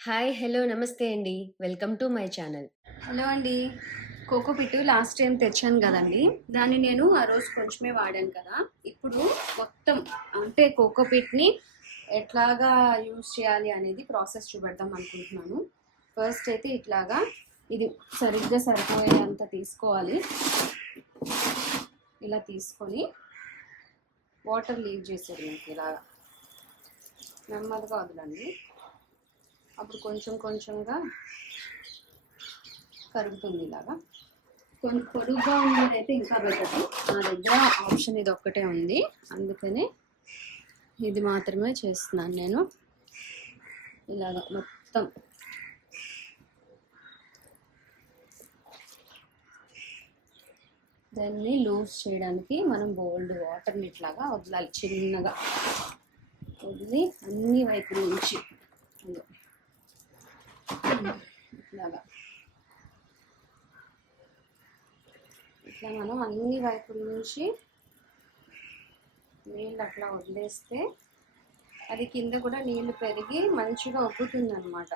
Hi! Hello! నమస్తే అండి. Welcome to my channel. Hello అండి. కోకోపిట్ లాస్ట్ టైం తెచ్చాను కదండి దాన్ని నేను ఆ రోజు కొంచెమే వాడాను కదా! ఇప్పుడు మొత్తం అంటే కోకో పిట్ని ఎట్లాగా యూజ్ చేయాలి అనేది ప్రాసెస్ చూపెడదాం అనుకుంటున్నాను. ఫస్ట్ అయితే ఇట్లాగా ఇది సరిగ్గా సరిపోయేంత తీసుకోవాలి. ఇలా తీసుకొని వాటర్ లీవ్ చేసేది మీకు ఇలాగా. నెమ్మదిగా వదలండి. అప్పుడు కొంచెం కొంచెంగా కరుగుతుంది ఇలాగా. కొన్ని పొడుగ్గా ఉండేదైతే ఇంకా బెటర్. నా దగ్గర ఆప్షన్ ఇది ఒక్కటే ఉంది. అందుకనే ఇది మాత్రమే చేస్తున్నాను నేను. ఇలాగ మొత్తం. దాన్ని లూజ్ చేయడానికి మనం బోల్డ్ వాటర్‌ని ఇట్లాగా వదలాలి చిన్నగా. వదిలి అన్ని వైపు నుంచి ఇట్లాగా. ఇట్లా మనం అన్ని వైపుల నుంచి నీళ్ళు అట్లా వదిలేస్తే అది కింద కూడా నీళ్ళు పెరిగి మంచిగా ఉబ్బుతుందనమాట.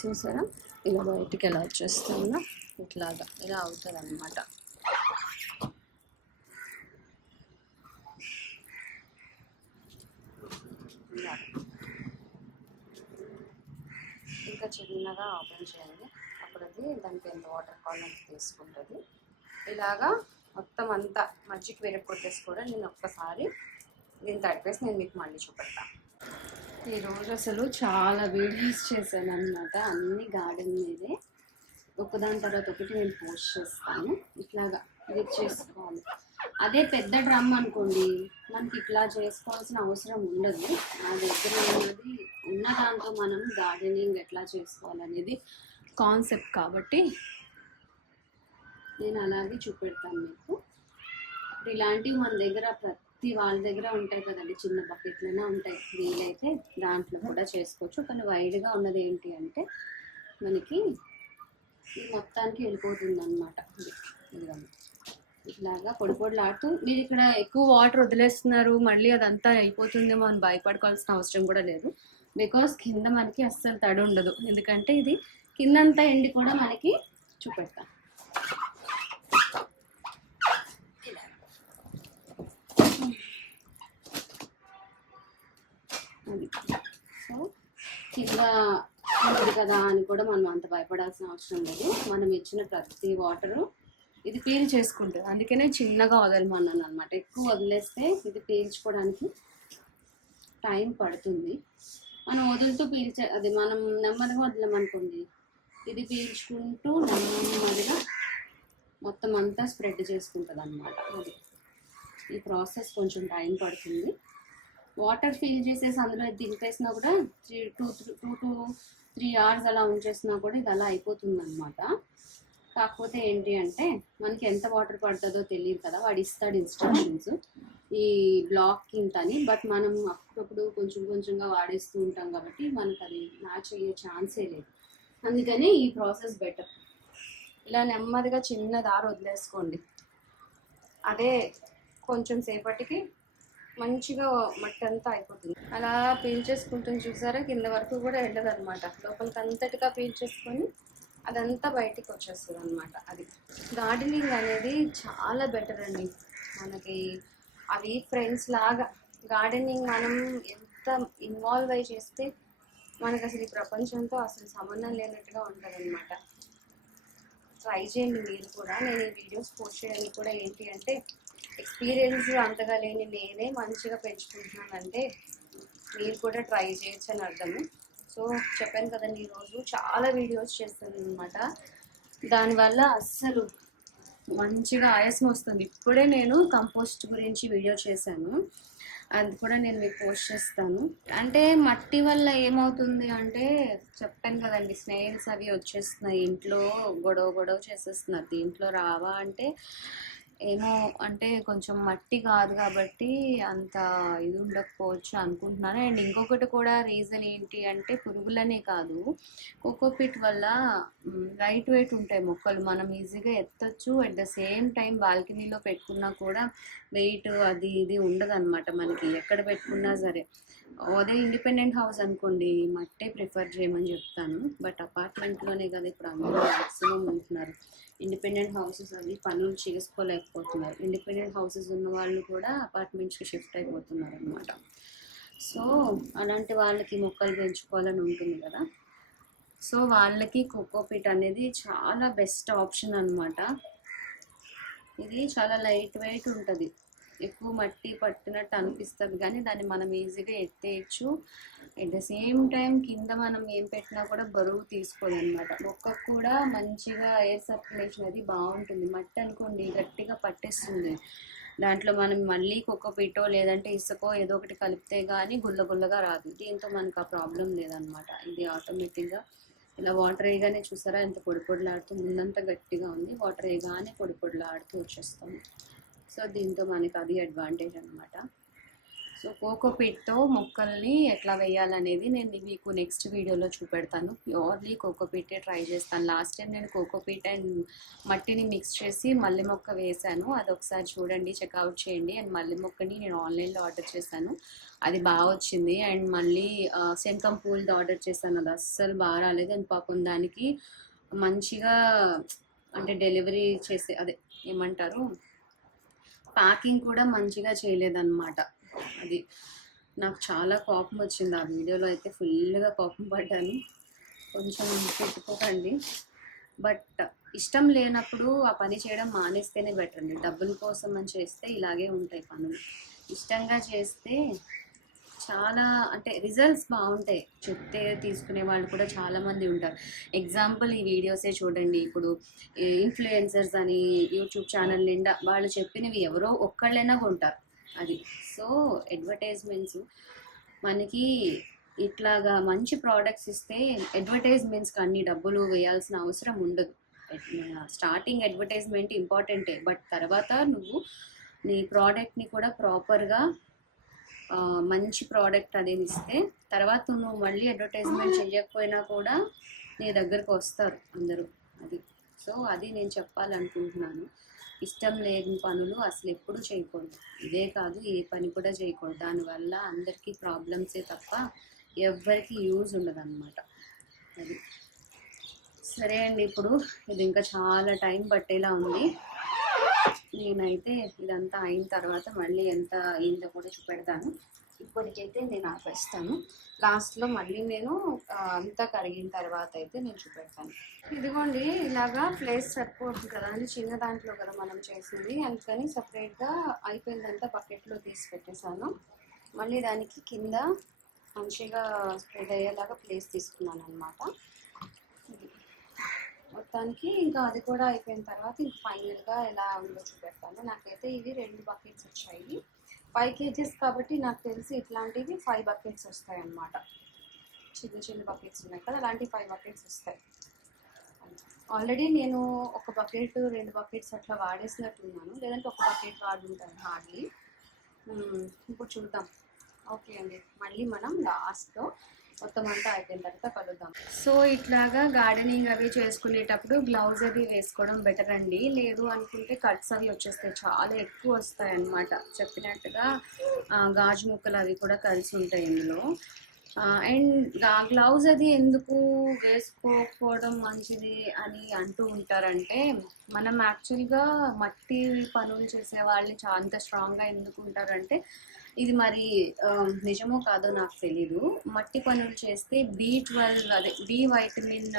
చూసారా? ఇలా బయటికి ఎలా వచ్చేస్తుందో ఇట్లాగా ఇలా అవుతుంది అనమాట ఇంకా చిన్నగా ఓపెన్ చేయండి. అప్పుడు అది దానికి ఎంత వాటర్ కాల్ అంత తీసుకుంటుంది ఇలాగా మొత్తం అంతా మజ్జిగ కూడా నేను ఒక్కసారి దీని తడిపేసి నేను మీకు మళ్ళీ చూపెడతాను ఈరోజు అసలు చాలా వీడియోస్ చేశాననమాట. అన్ని గార్డెన్ మీదే. ఒకదాని తర్వాత ఒకటి నేను పోస్ట్ చేస్తాను. ఇట్లాగా ఇది చేసుకోవాలి. అదే పెద్ద డ్రమ్ అనుకోండి మనకి ఇట్లా చేసుకోవాల్సిన అవసరం ఉండదు. నా దగ్గర ఉన్నది ఉన్న దాంతో మనం గార్డెనింగ్ ఎట్లా చేసుకోవాలనేది కాన్సెప్ట్ కాబట్టి నేను అలాగే చూపెడతాను మీకు. ఇప్పుడు ఇలాంటివి మన దగ్గర ప్రతి వాళ్ళ దగ్గర ఉంటాయి కదండి చిన్న బకెట్లైనా ఉంటాయి. వీలైతే దాంట్లో కూడా చేసుకోవచ్చు. కానీ వైడ్‌గా ఉన్నది ఏంటి అంటే మనకి ఈ మొత్తానికి వెళ్ళిపోతుంది అనమాట ఇదిగోండి. ఇట్లాగా పొడి పొడిలాడుతూ మీరు ఇక్కడ ఎక్కువ వాటర్ వదిలేస్తున్నారు. మళ్ళీ అదంతా అయిపోతుందేమో అని భయపడుకోవాల్సిన అవసరం కూడా లేదు. బికాజ్ కింద మనకి అస్సలు తడి ఉండదు. ఎందుకంటే ఇది కిందంతా ఎండి కూడా మనకి చూపెడతా. అది. సో కింద ఉంది కదా అని కూడా మనం అంత భయపడాల్సిన అవసరం లేదు. మనం ఇచ్చిన ప్రతి వాటరు ఇది పీల్ చేసుకుంటుంది అందుకనే చిన్నగా వదలమన్నాను అనమాట. ఎక్కువ వదిలేస్తే ఇది పీల్చుకోవడానికి టైం పడుతుంది. మనం వదులుతూ పీల్చే అది మనం నెమ్మదిగా వదిలామనుకోండి ఇది పీల్చుకుంటూ నెమ్మదిగా మొత్తం అంతా స్ప్రెడ్ చేసుకుంటదనమాట. అది. ఈ ప్రాసెస్ కొంచెం టైం పడుతుంది. వాటర్ ఫిల్ చేసేసి అందులో దింపేసినా కూడా three two two two three hours అలా ఉంచేసినా కూడా ఇది అలా అయిపోతుంది అనమాట కాకపోతే ఏంటి అంటే మనకి ఎంత వాటర్ పడుతుందో తెలియదు కదా! వాడు ఇస్తాడు ఇన్‌స్ట్రక్షన్స్. ఈ కింద అని బట్ మనం అప్పుడప్పుడు కొంచెం కొంచెంగా వాడేస్తూ ఉంటాం కాబట్టి మనకు అది మ్యాచ్ అయ్యే ఛాన్సే లేదు. అందుకని ఈ ప్రాసెస్ బెటర్. ఇలా నెమ్మదిగా చిన్న దారి వదిలేసుకోండి. అదే కొంచెం సేపటికి మంచిగా అంతా అయిపోతుంది. అలా పీల్చేసుకుంటుంది చూసారా? కింద వరకు కూడా వెళ్ళదు అనమాట లోపలికి అంతటిగా పీల్చేసుకొని అదంతా బయటికి వచ్చేస్తుంది అనమాట అది. గార్డెనింగ్ అనేది చాలా బెటర్ అండి. మనకి అవి ఫ్రెండ్స్ లాగా గార్డెనింగ్ మనం ఎంత ఇన్వాల్వ్ అయ్యి చేస్తే మనకసలు ఈ ప్రపంచంతో అసలు సంబంధం లేనట్టుగా ఉంటదనమాట. ట్రై చేయండి మీరు కూడా. నేను ఈ వీడియోస్ పోస్ట్ చేయడానికి కూడా ఏంటి అంటే ఎక్స్‌పీరియన్స్ అంతగా లేని నేనే మంచిగా పెంచుకుంటున్నానంటే మీరు కూడా ట్రై చేయొచ్చని అర్థము. సో చెప్పాను కదండి ఈరోజు చాలా వీడియోస్ చేశాననమాట. దానివల్ల అస్సలు మంచిగా ఆయాసం వస్తుంది. ఇప్పుడే నేను కంపోస్ట్ గురించి వీడియో చేశాను. అది కూడా నేను మీకు పోస్ట్ చేస్తాను. అంటే మట్టి వల్ల ఏమవుతుంది అంటే చెప్పాను కదండి స్నేహిల్స్ అవి వచ్చేస్తున్నాయి. ఇంట్లో గొడవ గొడవ చేసేస్తున్నారు. దీంట్లో రావా అంటే ఏమో అంటే కొంచెం మట్టి కాదు కాబట్టి అంత ఇది ఉండకపోవచ్చు అనుకుంటున్నాను. అండ్ ఇంకొకటి కూడా రీజన్ ఏంటి అంటే పురుగులనే కాదు. కోకోపిట్ వల్ల లైట్ వెయిట్ ఉంటాయి మొక్కలు. మనం ఈజీగా ఎత్తొచ్చు. అట్ ద సేమ్ టైం బాల్కనీలో పెట్టుకున్నా కూడా వెయిట్ అది ఇది ఉండదు మనకి. ఎక్కడ పెట్టుకున్నా సరే. అదే ఇండిపెండెంట్ హౌస్ అనుకోండి మట్టే ప్రిఫర్ చేయమని చెప్తాను. బట్ అపార్ట్మెంట్లోనే కదా ఇప్పుడు అందరూ మ్యాక్సిమం ఉంటున్నారు. ఇండిపెండెంట్ హౌసెస్ అవి పనులు చేసుకోలేకపోతున్నారు. ఇండిపెండెంట్ హౌసెస్ ఉన్న వాళ్ళు కూడా అపార్ట్మెంట్స్కి షిఫ్ట్ అయిపోతున్నారు అనమాట సో అలాంటి వాళ్ళకి మొక్కలు పెంచుకోవాలని ఉంటుంది కదా. సో వాళ్ళకి కోకోపీట్ అనేది చాలా బెస్ట్ ఆప్షన్ అన్నమాట. ఇది చాలా లైట్ వెయిట్ ఉంటుంది. ఎక్కువ మట్టి పట్టినట్టు అనిపిస్తుంది కానీ దాన్ని మనం ఈజీగా ఎత్తేయచ్చు. ఎట్ ద సేమ్ టైం కింద మనం ఏం పెట్టినా కూడా బరువు తీసుకోదు అనమాట మొక్కకు కూడా మంచిగా ఎయిర్ సర్క్యులేషన్ అది బాగుంటుంది. మట్టి అనుకోండి గట్టిగా పట్టేస్తుంది. దాంట్లో మనం మళ్ళీ కుక్కపిట్టో లేదంటే ఇసుకో ఏదో ఒకటి కలిపితే కానీ గుల్ల గుల్లగా రాదు. దీంతో మనకు ఆ ప్రాబ్లం లేదనమాట. ఇది ఆటోమేటిక్గా ఇలా వాటర్ వేయగానే చూసారా? ఎంత పొడి పొడిలాడుతూ ముందంతా గట్టిగా ఉంది. వాటర్ వేయగానే పొడి పొడిలాడుతూ వచ్చేస్తుంది. సో దీంతో మనకి అది అడ్వాంటేజ్ అనమాట సో కోకోపీట్తో మొక్కల్ని ఎట్లా వేయాలనేది నేను మీకు నెక్స్ట్ వీడియోలో చూపెడతాను. ప్యూర్లీ కోకోపీటే ట్రై చేస్తాను. లాస్ట్ టైం నేను కోకోపీట్ అండ్ మట్టిని మిక్స్ చేసి మల్లె మొక్క వేశాను అది ఒకసారి చూడండి చెక్అవుట్ చేయండి. అండ్ మల్లె మొక్కని నేను ఆన్లైన్లో ఆర్డర్ చేశాను. అది బాగా వచ్చింది. అండ్ మళ్ళీ ఆ, శంఖం ఆర్డర్ చేశాను. అది అస్సలు బాగా రాలేదు. అండ్ పాపం దానికి మంచిగా అంటే డెలివరీ చేసే అదే ఏమంటారు? ప్యాకింగ్ కూడా మంచిగా చేయలేదన్నమాట. అది నాకు చాలా కోపం వచ్చింది. ఆ వీడియోలో అయితే ఫుల్గా కోపం పడ్డాను. కొంచెం పెట్టుకోకండి బట్ ఇష్టం లేనప్పుడు ఆ పని చేయడం మానేస్తేనే బెటర్ అండి డబ్బుల కోసం అని చేస్తే ఇలాగే ఉంటాయి పనులు. ఇష్టంగా చేస్తే చాలా అంటే రిజల్ట్స్ బాగుంటాయి. చెప్తే తీసుకునే వాళ్ళు కూడా చాలామంది ఉంటారు. ఎగ్జాంపుల్ ఈ వీడియోసే చూడండి. ఇప్పుడు ఇన్ఫ్లుయెన్సర్స్ అని యూట్యూబ్ ఛానల్ నిండా వాళ్ళు చెప్పినవి ఎవరో ఒక్కళ్ళైనా కొంటారు. అది. సో అడ్వర్టైజ్మెంట్స్ మనకి ఇట్లాగా మంచి ప్రోడక్ట్స్ ఇస్తే అడ్వర్టైజ్మెంట్స్కి అన్ని డబ్బులు వేయాల్సిన అవసరం ఉండదు. స్టార్టింగ్ అడ్వర్టైజ్మెంట్ ఇంపార్టెంటే బట్ తర్వాత నువ్వు నీ ప్రోడక్ట్ని కూడా ప్రాపర్గా మంచి ప్రోడక్ట్ అనేది ఇస్తే తర్వాత నువ్వు మళ్ళీ అడ్వర్టైజ్మెంట్ చేయకపోయినా కూడా నీ దగ్గరకు వస్తారు అందరూ. అది. సో అది నేను చెప్పాలనుకుంటున్నాను. ఇష్టం లేని పనులు అసలు ఎప్పుడు చేయకూడదు. ఇదే కాదు ఏ పని కూడా చేయకూడదు. దానివల్ల అందరికీ ప్రాబ్లమ్సే తప్ప ఎవ్వరికి యూజ్ ఉండదు అనమాట అది. సరే అండి ఇప్పుడు ఇది ఇంకా చాలా టైం పట్టేలా ఉంది. నేనైతే ఇదంతా అయిన తర్వాత మళ్ళీ ఎంత అయిందో కూడా చూపెడతాను. ఇప్పటికైతే నేను ఆపేస్తాను. లాస్ట్లో మళ్ళీ నేను అంతా కడిగిన తర్వాత అయితే నేను చూపెడతాను. ఇదిగోండి ఇలాగా ప్లేస్ సరిపోతుంది కదా అని చిన్న దాంట్లో కదా మనం చేసింది. అందుకని సపరేట్గా అయిపోయిందంతా బకెట్లో తీసి పెట్టేశాను. మళ్ళీ దానికి కింద మంచిగా స్ప్రెడ్ అయ్యేలాగా ప్లేస్ తీసుకున్నాను అనమాట మొత్తానికి ఇంకా అది కూడా అయిపోయిన తర్వాత ఇంక ఫైనల్గా ఎలా ఉందో చూపెడతాను. నాకైతే ఇవి రెండు బకెట్స్ వచ్చాయి. ఫైవ్ కేజీస్ కాబట్టి నాకు తెలిసి ఇట్లాంటివి ఫైవ్ బకెట్స్ వస్తాయి అన్నమాట చిన్న చిన్న బకెట్స్ ఉన్నాయి కదా అలాంటి ఫైవ్ బకెట్స్ వస్తాయి. ఆల్రెడీ నేను ఒక బకెట్ రెండు బకెట్స్ అట్లా వాడేసినట్టున్నాను. లేదంటే ఒక బకెట్ వాడుంటాను హార్డ్లీ. ఇప్పుడు చూద్దాం. ఓకే అండి మళ్ళీ మనం లాస్ట్లో మొత్తం అంతా అయిపోయిన తర్వాత కలుద్దాం. సో ఇట్లాగా గార్డెనింగ్ అవి చేసుకునేటప్పుడు గ్లౌజ్ అది వేసుకోవడం బెటర్ అండి. లేదు అనుకుంటే కట్స్ అవి వచ్చేస్తాయి. చాలా ఎక్కువ వస్తాయి అన్నమాట. చెప్పినట్టుగా గాజు ముక్కలు అవి కూడా కలిసి ఉంటాయి ఇందులో. అండ్ గ్లౌజ్ అది ఎందుకు వేసుకోకపోవడం మంచిది అని అంటూ ఉంటారంటే మనం యాక్చువల్గా మట్టి పనులు చేసే వాళ్ళని చాలా అంత స్ట్రాంగ్గా ఎందుకు ఉంటారంటే ఇది మరి నిజమో కాదో నాకు తెలీదు. మట్టి పనులు చేస్తే బి ట్వెల్వ్ అదే బి వైటమిన్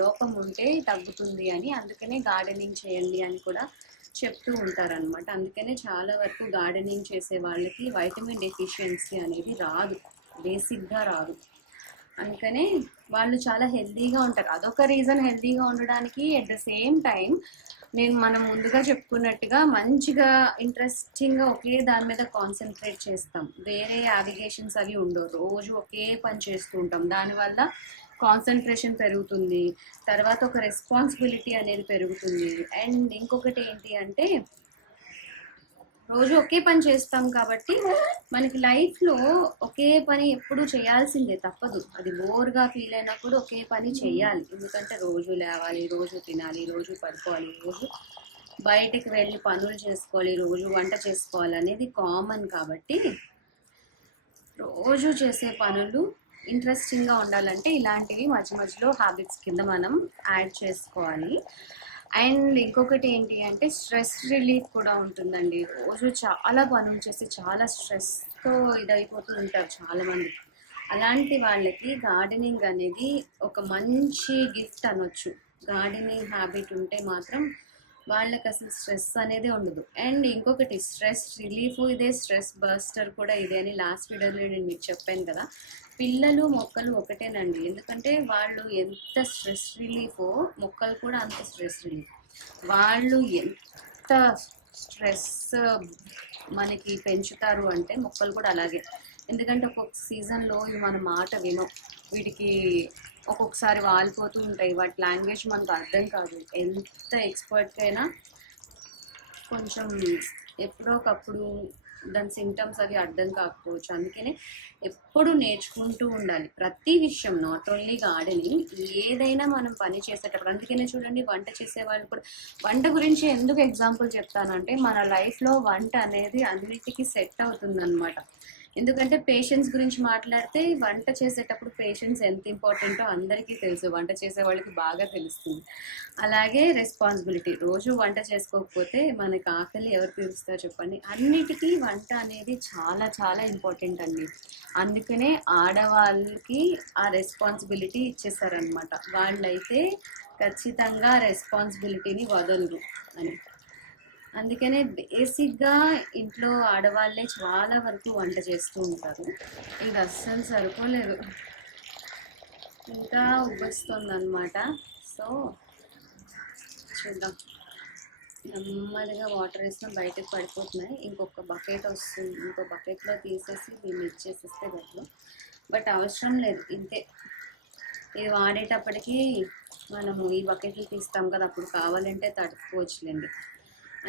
లోపం ఉంటే తగ్గుతుంది అని అందుకనే గార్డెనింగ్ చేయండి అని కూడా చెప్తూ ఉంటారనమాట అందుకనే చాలా వరకు గార్డెనింగ్ చేసే వాళ్ళకి వైటమిన్ డెఫిషియన్సీ అనేది రాదు. బేసిక్గా రాదు. అందుకనే వాళ్ళు చాలా హెల్తీగా ఉంటారు. అదొక రీజన్ హెల్తీగా ఉండడానికి అట్ ద సేమ్ టైం నేను మనం ముందుగా చెప్పుకున్నట్టుగా మంచిగా ఇంట్రెస్టింగ్గా ఒకే దాని మీద కాన్సన్ట్రేట్ చేస్తాం. వేరే యావిగేషన్స్ అవి ఉండవు. రోజు ఒకే పని చేస్తూ ఉంటాం. దానివల్ల కాన్సన్ట్రేషన్ పెరుగుతుంది. తర్వాత ఒక రెస్పాన్సిబిలిటీ అనేది పెరుగుతుంది. అండ్ ఇంకొకటి ఏంటి అంటే రోజు ఒకే పని చేస్తాం కాబట్టి మనకి లైఫ్లో ఒకే పని ఎప్పుడు చేయాల్సిందే తప్పదు. అది బోర్గా ఫీల్ అయినప్పుడు ఒకే పని చేయాలి. ఎందుకంటే రోజు లేవాలి రోజు తినాలి రోజు పడుకోవాలి రోజు బయటకు వెళ్ళి పనులు చేసుకోవాలి రోజు వంట చేసుకోవాలి అనేది కామన్ కాబట్టి రోజు చేసే పనులు ఇంట్రెస్టింగ్గా ఉండాలంటే ఇలాంటివి మధ్య మధ్యలో హ్యాబిట్స్ కింద మనం యాడ్ చేసుకోవాలి. అండ్ ఇంకొకటి ఏంటి అంటే స్ట్రెస్ రిలీఫ్ కూడా ఉంటుందండి. రోజు చాలా పనులు చేసి చాలా స్ట్రెస్తో ఇదైపోతూ ఉంటారు చాలామంది. అలాంటి వాళ్ళకి గార్డెనింగ్ అనేది ఒక మంచి గిఫ్ట్ అనొచ్చు. గార్డెనింగ్ హ్యాబిట్ ఉంటే మాత్రం వాళ్ళకి అసలు స్ట్రెస్ అనేది ఉండదు. అండ్ ఇంకొకటి స్ట్రెస్ రిలీఫ్ ఇదే స్ట్రెస్ బస్టర్ కూడా ఇదే అని లాస్ట్ వీడియోలో నేను మీకు చెప్పాను కదా. పిల్లలు మొక్కలు ఒకటేనండి. ఎందుకంటే వాళ్ళు ఎంత స్ట్రెస్ రిలీఫ్ మొక్కలు కూడా అంత స్ట్రెస్ రిలీఫ్. వాళ్ళు ఎంత స్ట్రెస్ మనకి పెంచుతారు అంటే మొక్కలు కూడా అలాగే. ఎందుకంటే ఒక్కొక్క సీజన్లో మన మాట వినం వీటికి ఒక్కొక్కసారి వాలిపోతూ ఉంటాయి. వాటి లాంగ్వేజ్ మనకు అర్థం కాదు. ఎంత ఎక్స్పర్ట్ అయినా కొంచెం ఎప్పుడో ఒకప్పుడు దాని సిమ్టమ్స్ అవి అర్థం కాకపోవచ్చు. అందుకనే ఎప్పుడు నేర్చుకుంటూ ఉండాలి. ప్రతి విషయం నాట్ ఓన్లీ గార్డెనింగ్ ఏదైనా మనం పని చేసేటప్పుడు. అందుకనే చూడండి వంట చేసే వాళ్ళు కూడా వంట గురించి ఎందుకు ఎగ్జాంపుల్ చెప్తానంటే మన లైఫ్లో వంట అనేది అన్నిటికీ సెట్ అవుతుంది ఎందుకంటే పేషెన్స్ గురించి మాట్లాడితే వంట చేసేటప్పుడు పేషెన్స్ ఎంత ఇంపార్టెంటో అందరికీ తెలుసు. వంట చేసే వాళ్ళకి బాగా తెలుస్తుంది. అలాగే రెస్పాన్సిబిలిటీ. రోజు వంట చేసుకోకపోతే మనకి ఆకలి ఎవరు తీరుస్తారు చెప్పండి? అన్నిటికీ వంట అనేది చాలా చాలా ఇంపార్టెంట్ అండి. అందుకనే ఆడవాళ్ళకి ఆ రెస్పాన్సిబిలిటీ ఇచ్చేసారనమాట వాళ్ళైతే ఖచ్చితంగా రెస్పాన్సిబిలిటీని వదలరు అని. అందుకనే బేసిక్గా ఇంట్లో ఆడవాళ్ళే చాలా వరకు వంట చేస్తూ ఉంటారు. ఇది అస్సలు సరిపోలేదు. ఇంకా ఉబ్బొస్తుంది అనమాట సో చూద్దాం. నెమ్మదిగా వాటర్ వేసిన బయటకు పడిపోతున్నాయి. ఇంకొక బకెట్ వస్తుంది. ఇంకో బకెట్లో తీసేసి దీన్ని ఇచ్చేసిస్తే గట్లు బట్ అవసరం లేదు. ఇంతే. ఇది వాడేటప్పటికీ మనము ఈ బకెట్లు తీస్తాం కదా. అప్పుడు కావాలంటే తడుపుకోవచ్చులేండి.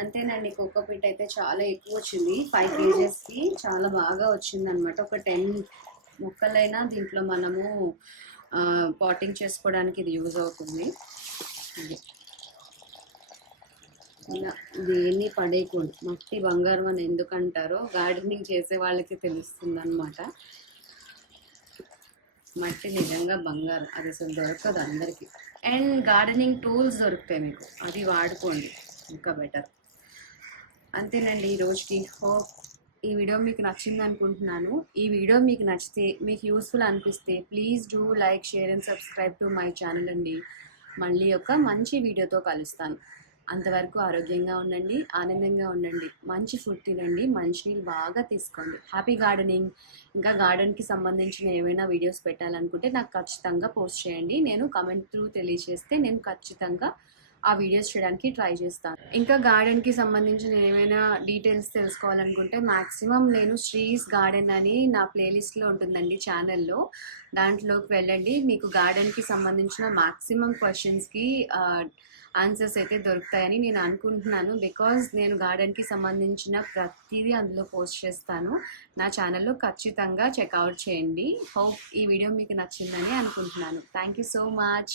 అంతేనండి కోకోపీట్ అయితే చాలా ఎక్కువ వచ్చింది. ఫైవ్ కేజెస్కి చాలా బాగా వచ్చింది అనమాట ఒక టెన్ మొక్కలైనా దీంట్లో మనము పాటింగ్ చేసుకోవడానికి ఇది యూజ్ అవుతుంది. ఇలా దేన్ని పడేయకుండా మట్టి బంగారం అని ఎందుకంటారో గార్డెనింగ్ చేసే వాళ్ళకి తెలుస్తుంది అనమాట మట్టి నిజంగా బంగారం. అది అసలు దొరకదు అందరికీ. అండ్ గార్డెనింగ్ టూల్స్ దొరుకుతాయి మీకు. అది వాడుకోండి. ఇంకా బెటర్. అంతేనండి ఈ రోజుకి హోప్. ఈ వీడియో మీకు నచ్చింది అనుకుంటున్నాను. ఈ వీడియో మీకు నచ్చితే మీకు యూస్ఫుల్ అనిపిస్తే please do like share and subscribe to my channel అండి. మళ్ళీ ఒక మంచి వీడియోతో కలుస్తాను. అంతవరకు ఆరోగ్యంగా ఉండండి ఆనందంగా ఉండండి మంచి ఫుడ్ తినండి మంచినీళ్ళు బాగా తీసుకోండి. హ్యాపీ గార్డెనింగ్ ఇంకా గార్డెన్కి సంబంధించిన ఏమైనా వీడియోస్ పెట్టాలనుకుంటే నాకు ఖచ్చితంగా పోస్ట్ చేయండి. నేను కమెంట్ త్రూ తెలియజేస్తే నేను ఖచ్చితంగా ఆ వీడియోస్ చేయడానికి ట్రై చేస్తాను. ఇంకా గార్డెన్కి సంబంధించిన ఏమైనా డీటెయిల్స్ తెలుసుకోవాలనుకుంటే మాక్సిమం నేను శ్రీస్ గార్డెన్ అని నా ప్లేలిస్ట్లో ఉంటుందండి ఛానల్లో దాంట్లోకి వెళ్ళండి. మీకు గార్డెన్కి సంబంధించిన మాక్సిమం క్వశ్చన్స్కి ఆన్సర్స్ అయితే దొరుకుతాయని నేను అనుకుంటున్నాను. బికాజ్ నేను గార్డెన్కి సంబంధించిన ప్రతిదీ అందులో పోస్ట్ చేస్తాను. నా ఛానల్లో ఖచ్చితంగా చెక్అవుట్ చేయండి. హోప్ ఈ వీడియో మీకు నచ్చిందని అనుకుంటున్నాను. Thank you so much